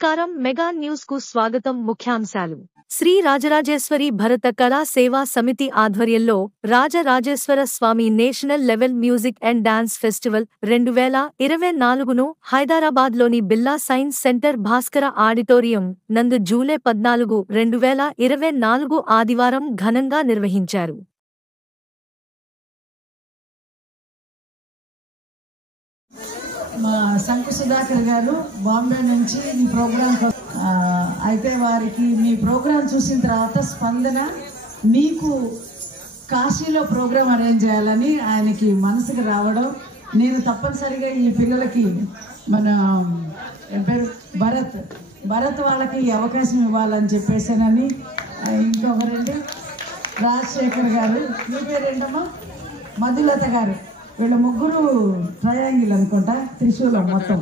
నమస్కారం. Mega news కు స్వాగతం. ముఖ్యాంశాలు. శ్రీ రాజరాజేశ్వరి భరత కళా సేవా సమితి ఆధ్వర్యంలో Rajarajeshwara Swamy national level music and dance festival 2024ను హైదరాబాద్లోని Birla science centre Bhaskara auditorium నందు జూలై 14, 2024 ఆదివారం ఘనంగా నిర్వహించారు. మా శంకు సుధాకర్ గారు బాంబే నుంచి ఈ ప్రోగ్రాం అయితే వారికి మీ ప్రోగ్రాం చూసిన తర్వాత స్పందన మీకు కాశీలో ప్రోగ్రాం అరేంజ్ చేయాలని ఆయనకి మనసుకు రావడం, నేను తప్పనిసరిగా ఈ పిల్లలకి మన పేరు భరత్ వాళ్ళకి ఈ అవకాశం ఇవ్వాలని చెప్పేసానని. ఇంకొకరండి రాజశేఖర్ గారు, మీ పేరేంటమ్మా? మధులత గారు, వీళ్ళ ముగ్గురు ట్రయాంగిల్ అనుకుంటా, త్రిశూలం మొత్తం.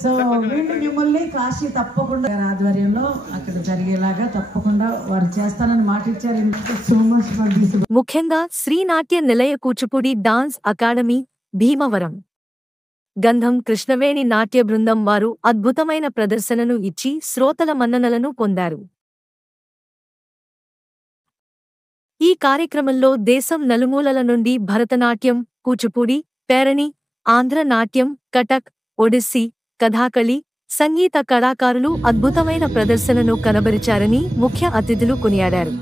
సో వీళ్ళు మిమ్మల్ని కాశీ తప్పకుండా ఆధ్వర్యంలో అక్కడ జరిగేలాగా తప్పకుండా వారు చేస్తానని మాట ఇచ్చారు. So much for this. ముఖ్యంగా శ్రీనాట్య నిలయ కూచిపూడి డాన్స్ అకాడమీ భీమవరం గంధం కృష్ణవేణి నాట్య బృందం వారు అద్భుతమైన ప్రదర్శనను ఇచ్చి శ్రోతల మన్ననలను పొందారు. ఈ కార్యక్రమంలో దేశం నలుమూలల నుండి భరతనాట్యం, కూచిపూడి, పేరణి, ఆంధ్ర నాట్యం, కటక్, ఒడిస్సీ, కథాకళి, సంగీత కళాకారులు అద్భుతమైన ప్రదర్శనను కనబరిచారని ముఖ్య అతిథులు కొనియాడారు.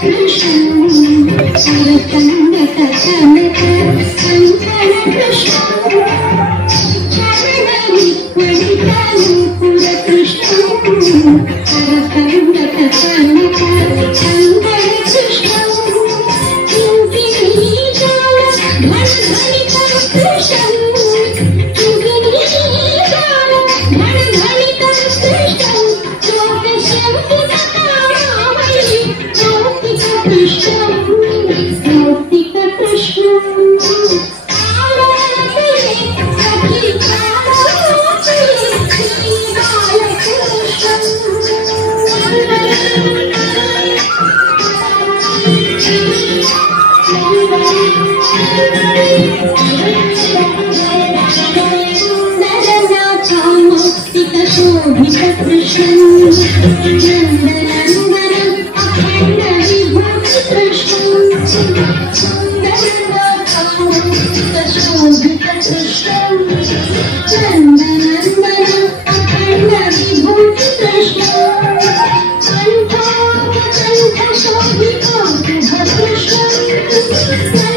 Krishna Krishna